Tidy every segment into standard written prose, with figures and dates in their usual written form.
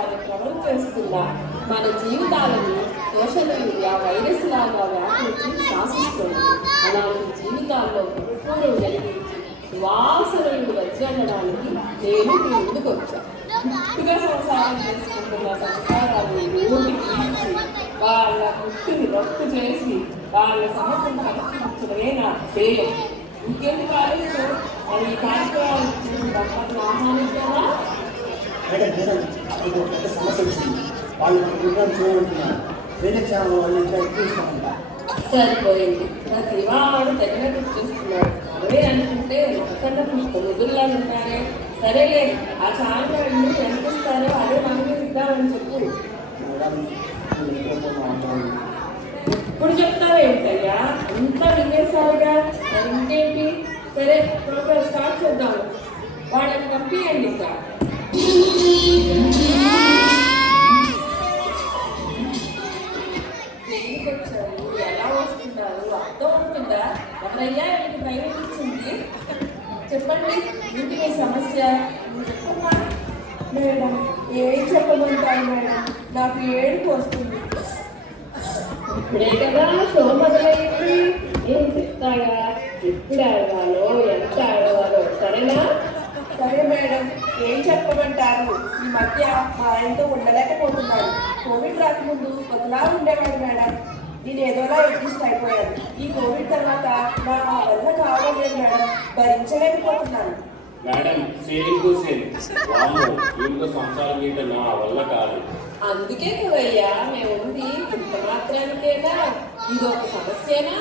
కార్యక్రమం చేస్తున్నా. మన జీవితాలను సోషల్ మీడియా వైరస్ లాగా వ్యాపించి శాసిస్తుంది. అలాంటి జీవితాల్లో పుట్టుకోలు వెలిగించి సువాసనలు వచ్చేయడానికి నేను మీ ముందుకు వచ్చాను. గుట్టుగా సంసారం చేసుకుంటున్న సంసారాన్ని ఊరికి తీర్చి వాళ్ళ గుట్టుని రద్దు చేసి వాళ్ళ సమస్యను పరిష్కరించడమే నా ధ్యేయం. ఇంకేంటి కాలేజు మరి ఈ కార్యక్రమాలు దంపతులు ఆహ్వానించారా? పెద్ద సమస్య వచ్చింది. వాళ్ళు ప్రోగ్రామ్ చేయమంటున్నారు. వేరే ఛానల్ వాళ్ళు ఇంకా ఎక్కువ ఇస్తామంట. సరిపోయింది. ప్రతి వాడు తగినట్టు చూస్తున్నాడు. అవే అనుకుంటే ఒక్కన్న ముద్దుల్లా ఉంటారే. సరేలే, ఆ ఛానల్ వాళ్ళు ఎంత ఇస్తారో అదే మనకి ఇద్దామని చెప్పు. ఇప్పుడు చెప్తావా ఏంటయ్యా? అంతా వినేసారుగా, మరి ఇంకేంటి? సరే, ప్రోగ్రామ్ స్టార్ట్ చేద్దాము. వాళ్ళని పంపించండి. ఇంకా దేనికి వచ్చారు, ఎలా వస్తున్నారు అర్థం అవుతుందా? ఎవరయ్యా எனக்கு ప్రైవేట్ ఇచ్చింది? చెప్పండి, ఏంటి మీ సమస్య? చెప్పమ్మా. మేడం, ఏం చెప్పమంటారు మేడం, నాకు ఏడుపు వస్తుంది. ఇప్పుడే కదా షో మొదలైంది. ఏం చెప్తాగా, ఎప్పుడు ఆడవాలో ఎంత ఆడవాలో, సరేనా? సరే మేడం, ఏం చెప్పమంటారు? ఈ మధ్య మా ఆయనతో ఉండలేకపోతున్నాను. కోవిడ్ రాకముందు ఒకలా ఉండేవాడు మేడం. నేను ఏదోలా అడ్జస్ట్ అయిపోయాను. ఈ కోవిడ్ తర్వాత నా వల్ల కావలేదు మేడం, భరించలేకపోతున్నాను. Madam, same to same. ఇంకో సంవత్సరాల మీద నా వల్ల కాదు. అందుకే కదయ్యా మేము ఉంది. ఇంత మాత్రానికేనా ఇది ఒక సమస్యనా?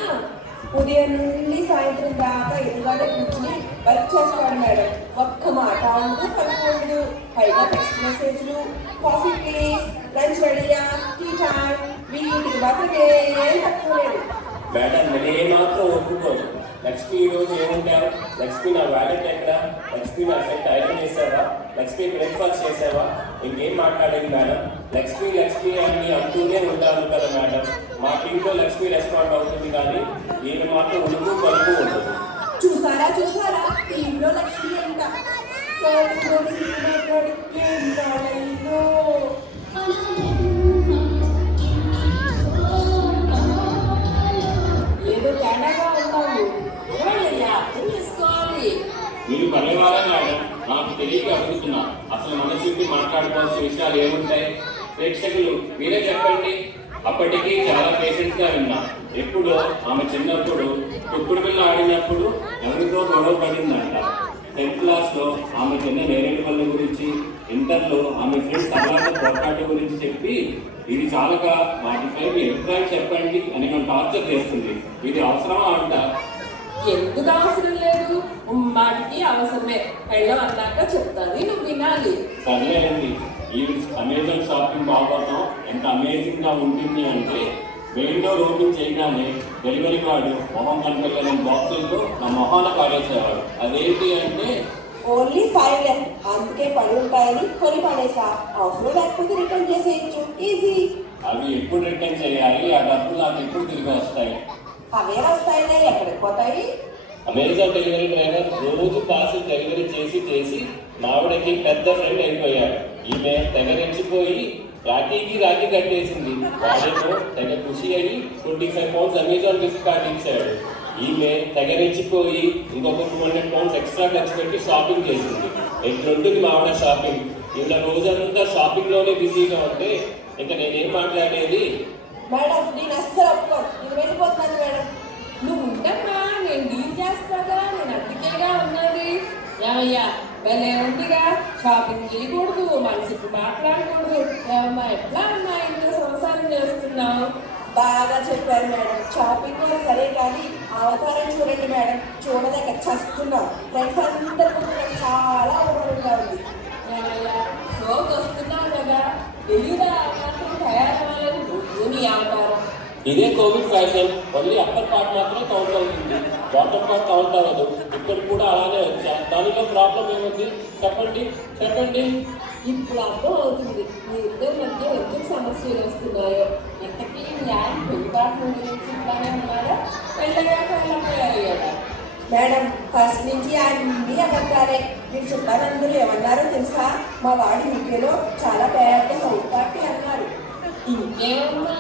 ఉదయం నుండి సాయంత్రం దాకా ఎదురుగానే కూర్చుని వర్క్ చేస్తాడు మేడం. ఒక్క మాట ఉండదు, పలుకుండదు. పైగా టెక్స్ట్ మెసేజ్లు, కాఫీ ప్లీజ్, లంచ్ రెడీయా, టీ టైం, వీటికి మాత్రం ఏం తక్కువ లేదు. మేడం, నేనే మాత్రం ఒప్పుకోను. లక్ష్మి ఈ రోజు ఏముంటారు? లక్ష్మి నా వ్యాలెట్ ఎక్కడ? లక్ష్మి నా సెట్ ఐరన్ చేసావా? లక్ష్మి బ్రేక్ఫాస్ట్ చేసావా? ఇంకేం మాట్లాడేది మేడం? లక్ష్మి లక్ష్మి అని అంటూనే ఉంటాను కదా మేడం. మా టీంలో లక్ష్మి రెస్పాండ్ అవుతుంది, కానీ నేను మాత్రం ఉడుకు పలుకు ఉంటుంది. చూసారా చూసారా, టీంలో లక్ష్మి అంట. ఏదో తేడాగా ఉన్నాము. అర్థం చేసుకోవాలి. మీరు పర్యవారా మేడం, నాకు తెలియక అడుగుతున్నా. అసలు మనసుకి మాట్లాడుకోవాల్సిన విషయాలు ఏముంటాయి? ప్రేక్షకులు మీరే చెప్పండి. అప్పటికి చాలా పేషెంట్స్ గా విన్నా. ఎప్పుడో ఆమె చిన్నప్పుడు తొక్కుడు బిళ్ళ ఆడినప్పుడు ఎవరితో గొడవ పడిందంట. 10th క్లాస్ లో ఆమె చిన్న నేరేడు పళ్ళ గురించి, ఇంటర్లో ఆమె ఫ్రెండ్స్ తర్వాత పొరపాటు గురించి చెప్పి, ఇది చాలక వాటిపై మీ అభిప్రాయం చెప్పండి అని మనం టార్చర్ చేస్తుంది. ఇది అవసరమా అంట? ఎందుకు అవసరం లేదు? మాటికి అవసరమే. పెళ్ళం అన్నాక చెప్తాది, నువ్వు వినాలి. సర్లే అండి. ఈ అమెజాన్ షాపింగ్ బాగోతం ఎంత అమేజింగ్ గా ఉంటుంది అంటే, మెయిన్లో ఓపెన్ చేయగానే డెలివరీ వాడు మొహం కనిపించని బాక్సులతో నా మొహాన పాడేసేవాడు. అదేంటి అంటే ఓన్లీ 5 లెఫ్ట్, అందుకే 10 ఉంటాయని కొని పడేసా. అవసరం లేకపోతే రిటర్న్ చేసేయచ్చు, ఈజీ. అవి ఎప్పుడు రిటర్న్ చేయాలి? ఆ డబ్బులు నాకు ఎప్పుడు తిరిగి వస్తాయి? అవే వస్తాయిలే, ఎక్కడికి పోతాయి? అమెజాన్ డెలివరీ డ్రైవర్ రోజు పార్సల్ డెలివరీ చేసి చేసి మావిడకి పెద్ద ఫ్రెండ్ అయిపోయాడు. ఈమె తెగరెచ్చిపోయి రాఖీకి రాఖీ కట్టేసింది. వాడేమో తెగ ఖుషి అయ్యి 25 pounds అమెజాన్ గిఫ్ట్ కార్డ్ ఇచ్చాడు. ఈమె తెగరెచ్చిపోయి ఇంకొక 200 pounds ఎక్స్ట్రా ఖర్చు పెట్టి షాపింగ్ చేసింది. ఎట్లుంటుంది మావిడ షాపింగ్? ఇలా రోజంతా షాపింగ్ లోనే బిజీగా ఉంటే ఇంకా నేనేం మాట్లాడేది? మేడం, నేను అస్సలు ఒప్పుకోను. నేను వెళ్ళిపోతున్నాను మేడం. నువ్వు ఉండమ్మా, నేను డీల్ చేస్తాగా. నేను అందుకేగా ఉన్నది. ఏమయ్యా, భలే ఉందిగా. షాపింగ్ చేయకూడదు, మనసుకు మాట్లాడకూడదు. ఏమమ్మా, ఎట్లా అమ్మా ఇంట్లో సంసారం చేస్తున్నావు? బాగా చెప్పారు మేడం. షాపింగ్ కూడా సరే, కానీ అవతారం చూడండి మేడం, చూడలేక చస్తున్నాం. ఫ్రెండ్స్ అందరి ముందు నాకు చాలా అవమానంగా ఉంది. ఏమయ్యా, షోకి వస్తున్నావు కదా, తెలియదా మాత్రం తయారవ్వాలని నువ్వు నీ అవతారం. ఇదే Covid fashion. Only upper part మాత్రమే కౌంట్ అవుతుంది, బాటమ్ పార్ట్ కౌంట్ అవ్వదు. ఇక్కడ కూడా అలానే వచ్చా. దానిలో ప్రాబ్లం ఏముంది? చెప్పండి చెప్పండి. ఇప్పుడు అర్థం అవుతుంది మీ ఇద్దరి మధ్య ఎందుకు సమస్యలు వస్తున్నాయో. ఇంతకీ న్యాయం పెళ్లిబాటు గురించి ఉన్నాడా, పెళ్ళయ్యాక ఎలా తయారయ్యాడా? మేడం ఫస్ట్ నుంచి అన్ని అబద్ధాలే. మీరు చుట్టాలందరూ ఏమన్నారో తెలుసా? మా వాడి యూకేలో చాలా పెద్ద సౌత్ పార్టీ అన్నారు. ఇంకేమమ్మా,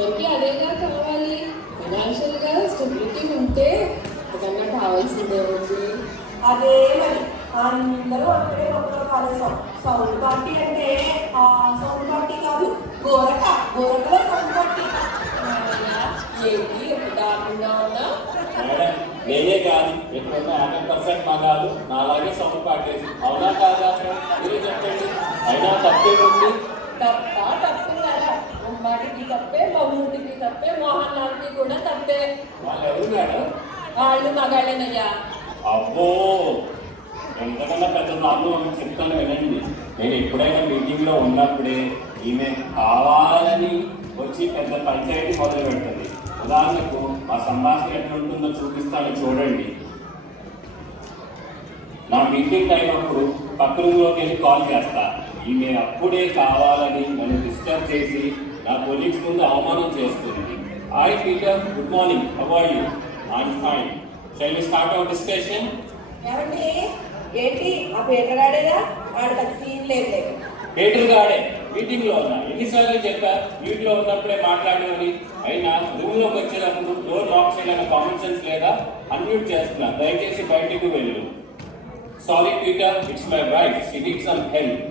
ఎవరికి అదేగా కావాలి. ఫైనాన్షియల్ గా స్టెబిలిటీ ఉంటే ఏదన్నా కావాల్సిందే ఉంది. అదే మరి అందరూ అక్కడే మొక్కలు కాలేసాం. సౌండ్ పార్టీ అంటే ఆ సౌండ్ పార్టీ కాదు, గోరకలో సౌండ్ పార్టీ. ఏంటి ఎప్పుడు దారుణంగా ఉన్నా? మేడం నేనే కాదు ఎప్పుడున్న 50% మగాలు నాలాగే సౌండ్ పాటేసి అవునా కాదా మీరే చెప్పండి. అయినా తప్పేముంది? తప్పున్నారా? అమ్మాటికి తప్పే, మమ్మూటికి తప్పే, మోహన్ లాల్కి కూడా తప్పే. వాళ్ళు ఎవరు మేడం? వాళ్ళు మగాళ్ళేనయ్యా. అబ్బో ఎంతకన్నా పెద్ద ప్రాబ్లం చెప్తాను వినండి. నేను ఎప్పుడైనా మీటింగ్లో ఉన్నప్పుడే ఈమె కావాలని వచ్చి పెద్ద పంచాయతీ మొదలు పెడుతుంది. ఉదాహరణకు మా సంభాషణ ఎట్లుంటుందో చూపిస్తాను చూడండి. నా మీటింగ్ టైం అప్పుడు పక్క రూమ్లోకి వెళ్ళి కాల్ చేస్తా. ఈమె అప్పుడే కావాలని నన్ను డిస్టర్బ్ చేసి నా కొలీగ్స్ ముందు అవమానం చేస్తుంది. Hi Peter, good morning, how are you? I'm fine. Shall we start our discussion? ఏమండి ఏంటి ఆ పేటగాడేనా? వాడికి అది సీన్ లేదు. పీటర్ గాడే మీటింగ్ లో ఉన్నా. ఎన్నిసార్లు చెప్పా మీటింగ్ లో ఉన్నప్పుడే మాట్లాడమని. అయినా రూమ్ లోకి వచ్చేటప్పుడు డోర్ లాక్ చేయాలన్న కామన్ సెన్స్ లేదా? అన్మ్యూట్ చేస్తున్నా, దయచేసి బయటికి వెళ్ళు. Sorry Peter, it's my wife, she needs some help.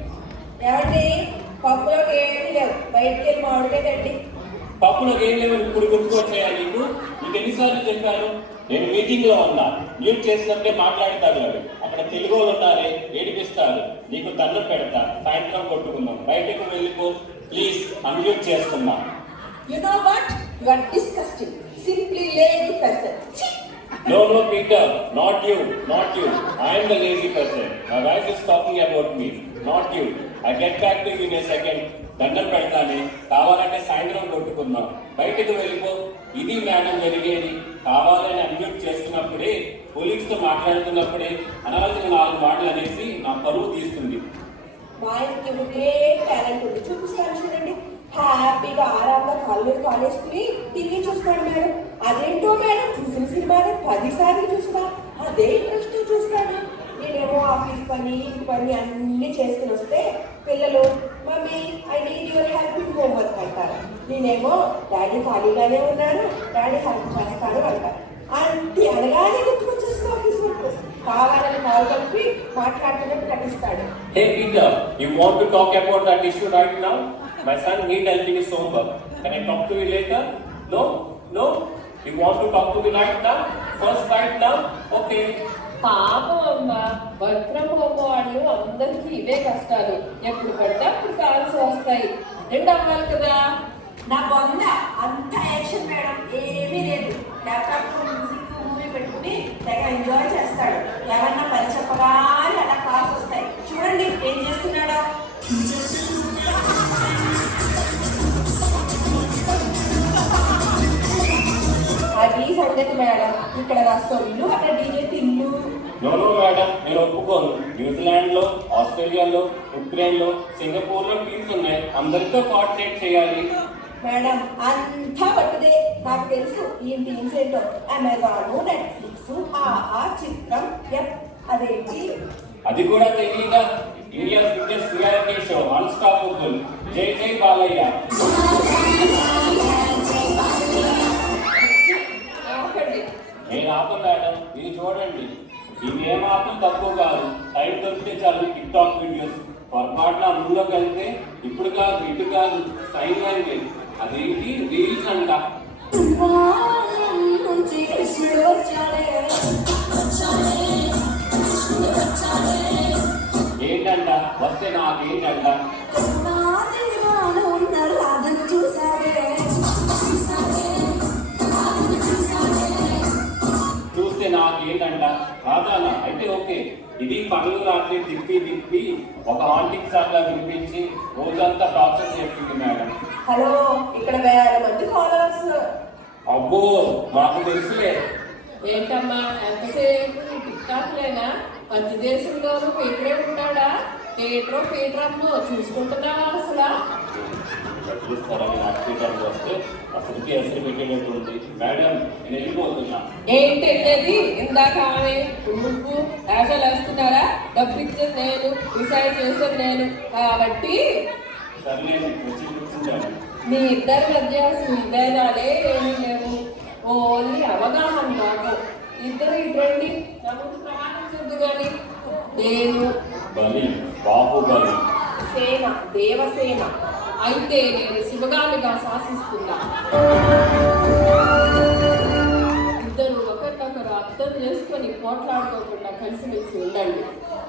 ఏమండి పప్పులోకి ఏమీ లేవు, బయటికి వెళ్ళి మామిడికాయ తట్టి. పప్పులోకి ఏం లేవని ఇప్పుడు గుర్తుకొచ్చాయా నీకు? నీకు ఎన్నిసార్లు చెప్పాను? నేను మీటింగ్ లో ఉన్నా, మ్యూట్ చేసినప్పుడే మాట్లాడతాడు వాడు. అక్కడ తెలుగు వాళ్ళు ఉన్నారే ఏడిపిస్తారు. నీకు దండం పెడతా, సాయంత్రం కొట్టుకుందాం. బయటకు వెళ్ళిపో ప్లీజ్, అన్మ్యూట్ చేస్తున్నా. You know what? You are disgusting. Simply lazy person. No, Peter, not you. I am the lazy person. My wife is talking about me, not you. I get back to you in a second. దండం పెడతానే, కావాలంటే సాయంత్రం కొట్టుకుందాం. బయటకు వెళ్ళిపో. ఇది madam జరిగేది. కావాలని unmute చేస్తున్నప్పుడే, police తో మాట్లాడుతున్నప్పుడే అనాల్సిన 4 మాటలు అనేసి నా పరువు తీస్తుంది. మా ఇంటికి ఒకే టాలెంట్ ఉంది, చూపిస్తాను చూడండి. హ్యాపీగా ఆరాంగా కాలేసుకుని టీవీ చూస్తాడు మేడం. అదేంటో మేడం, చూసిన సినిమాని 10 సార్లు చూస్తా. అదే ఇంట్రెస్ట్ చూస్తాడు. నేనేమో ఆఫీస్ పని, ఇంటి పని అన్ని చేసుకుని వస్తే పిల్లలు mummy I need your helping homework అంటారు. నేనేమో డాడీ ఖాళీగానే ఉన్నాడు, డాడీ హెల్ప్ చేస్తాడు అంటారు. అంటే అనగానే గుర్తుకొచ్చేసి ఆఫీస్ వర్క్ కావాలని కాల్ కలిపి మాట్లాడుతున్నట్టు నటిస్తాడు. Hey Peter, you want to talk about that issue right now? My son need help in his homework. Can I talk to you later? No? You want to talk to me right now? First right now? Okay. పాపం అమ్మ, work from home వాళ్ళు అందరికీ ఇవే కష్టాలు. ఎప్పుడు పడితే అప్పుడు కాల్సి వస్తాయి. అటెండ్ అవ్వాలి కదా. నా బొంద అంత యాక్షన్ మేడం ఏమీ లేదు. ల్యాప్టాప్ మ్యూజిక్ మూవీ పెట్టుకుని తెగ ఎంజాయ్ చేస్తాడు. ఏమన్నా పని చెప్పగానే అలా కాల్స్ వస్తాయి. చూడండి ఏం చేస్తున్నాడో. అది సంగతి మేడం. ఇక్కడ నా సొల్లు, అక్కడ డీజే తిల్లు. నో మేడం, నేను ఒప్పుకోను. న్యూజిలాండ్ లో, ఆస్ట్రేలియాలో, ఉక్రెయిన్ లో, సింగపూర్ లో టీమ్స్ ఉన్నాయి. అందరితో కోఆర్డినేట్ చేయాలి. మేడం అంతా పట్టుదే. నాకు తెలుసు ఈ టీమ్స్ ఏంటో. అమెజాన్, నెట్ఫ్లిక్స్, ఆహా, చిత్రం, అదేంటి అది కూడా తెలియదా? India's biggest reality show unstoppable. జై జై బాలయ్య. నేను ఆపం మేడం, ఇది చూడండి. ఇది ఏమాత్రం తక్కువ కాదు. టైం దొరికితే చాలు టిక్ టాక్ వీడియోస్. పొరపాటున అందులోకి వెళ్తే ఇప్పుడు కాదు, ఇటు కాదు, సైన్ లాంగ్వేజ్. అదేంటి రీల్స్ అంట. ఏంటంట? వస్తే నాకేంటంట? చూస్తే నాకేంటంట? రాదానా? అయితే ఓకే. ఇది పనులు రాత్రి తిప్పి ఒక హాంటింగ్ సార్లా వినిపించి రోజంతా టార్చర్ చేస్తుంది మేడం. హలో, ఇక్కడ 1000 మంది ఫాలోవర్స్. అబ్బో, మాకు తెలుసులే. ఏంటమ్మా ఎంతసేపు టిక్ టాక్ లేనా? ప్రతి దేశంలోనూ పీటరే ఉంటాడా? పీటరమ్మో చూసుకుంటున్నావా అసలు? వస్తే అసలు బతుకి అసలు పెట్టేటట్టుంది. మేడం నేను వెళ్ళిపోతున్నా. ఏంటంటది ఇందాక ఆమె నువ్వు యాషాలు వేస్తున్నారా? డబ్బు ఇచ్చేది నేను, డిసైడ్ చేసేది నేను కాబట్టి సరే నేను వచ్చి కూర్చుంటాను. మీ ఇద్దరి మధ్య విభేదాలే ఏమీ లేవు, ఓన్లీ అవగాహన నాకు. ఇద్దరు ఇటువంటి నమ్ముకు ప్రమాణం చెందు కానీ నేను బలి బాహుబలి సేన దేవసేన అయితే నేను శివగామిగా శాసిస్తున్నా. ఇద్దరు ఒకరినొకరు అర్థం చేసుకొని పోట్లాడుకోకుండా కలిసిమెలిసి ఉండండి.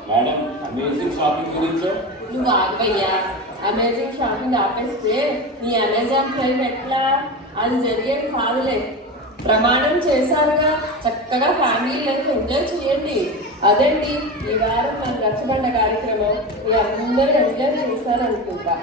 మేడం అమేజింగ్ షాపింగ్ గురించో నువ్వు ఆగయ్యా. అమెజాన్ షాపింగ్ ఆపేస్తే నీ అమెజాన్ ప్రైమ్ ఎట్లా? అది జరిగేది కాదులే. ప్రమాణం చేశారుగా, చక్కగా ఫ్యామిలీ లైఫ్ ఎంజాయ్ చేయండి. అదండి ఈ వారం మన రచ్చబండ కార్యక్రమం. మీ అందరూ ఎంజాయ్ చేశారనుకుంటా.